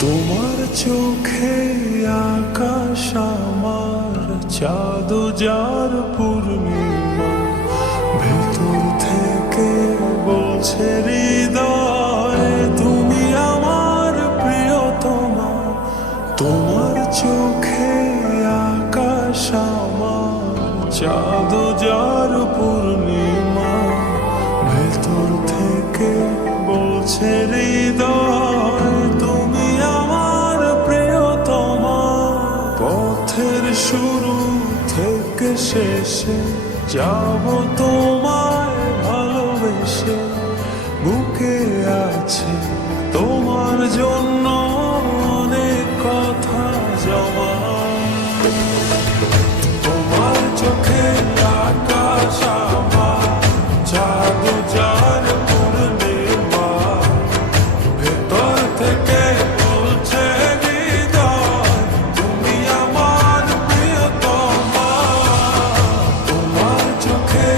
তোমার চোখে আকাশ আমার চাঁদ যার পূর্ণিমা, ভেতর থেকে বলছে হৃদয় তুমি আমার প্রিয়তমা। তোমার চোখে আকাশ আমার চাঁদ যার পূর্ণিমা, ভেতর থেকে বলছে হৃদয় তুমি আমার প্রিয়তমা। পথের শুরু থেকে শেষে যাব তোমায় ভালোবেসে, বুকে আছে তোমার জন্য অনেক কথা জমা। তোমার চোখে আকাশ আমার চাঁদ যার পূর্ণিমা, ভেতর থেকে বলছে হৃদয় তুমি আমার প্রিয়তমা। তোমার চোখে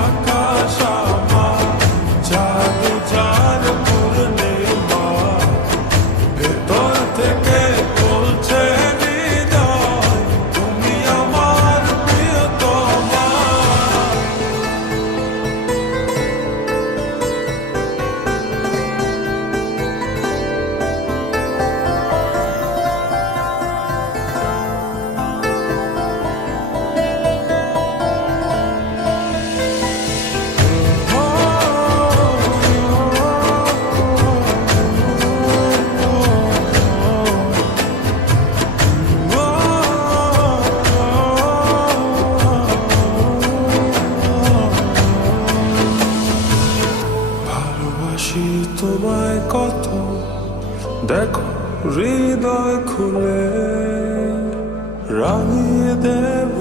আকাশ আমার চাঁদ যার পূর্ণিমা, ভেতর থেকে বলছে হৃদয় তুমি আমার প্রিয়তমা। ভালোবাসি তোমায় কত, দেখো হৃদয় খুলে রাঙিয়ে দেব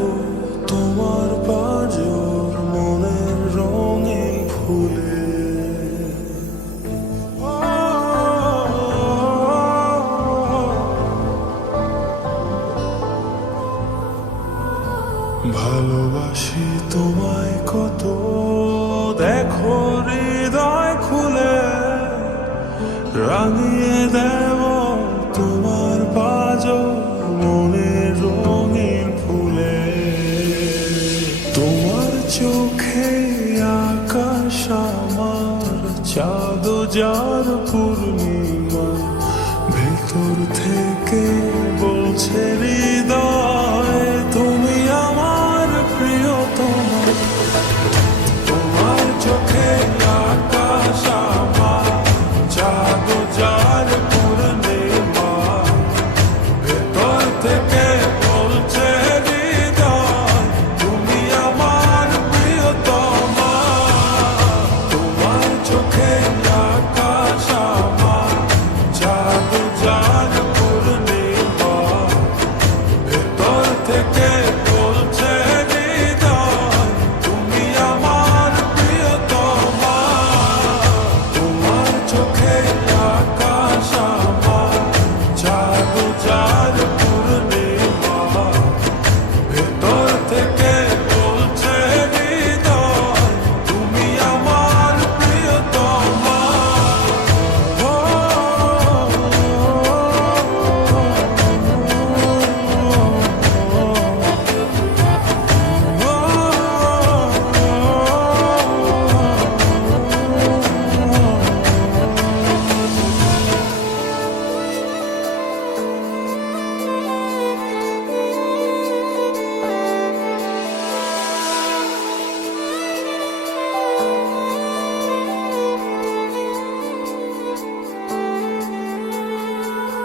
তোমার পাঁজর মনের রঙে ফুলে। ভালোবাসি তোমায় কত, দেখো হৃদয় খুলে রাঙিয়ে দেব তোমার পাঁজর মনের রঙিন ফুলে। তোমার চোখে আকাশ আমার চাঁদ যার পূর্ণিমা, ভেতর থেকে বলছে হৃদয় তুমি আমার প্রিয়তমা। তোমার চোখে আকাশ আমার চাঁদ যার পূর্ণিমা, ভেতর থেকে বলছে হৃদয় তুমি আমার প্রিয়তমা। তোমার চোখে আকাশ আমার চাঁদ যার পূর্ণিমা, ভেতর থেকে বলছে হৃদয় তুমি আমার প্রিয়তমা। তোমার চোখে আকাশ আমার চাঁদ যার পূর্ণিমা, ভেতর থেকে বলছে হৃদয় তুমি আমার প্রিয়তমা।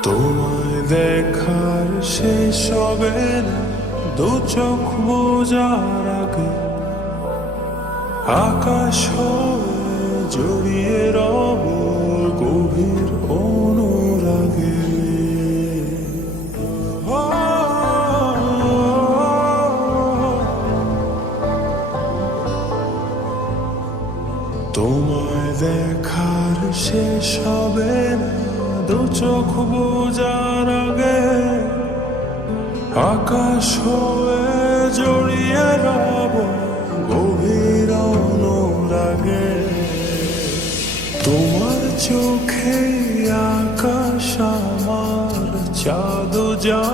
তোমায় দেখার শেষ হবে না দু চোখ বোঝার আগে, আকাশ হয়ে জড়িয়ে রব তোমায় দেখার শেষ হবে না, দু চোখ বোঝার আগে আকাশ হয়ে জড়িয়ে রব গভীর অনুরাগে। তোমার চোখে আকাশ আমার চাঁদ যা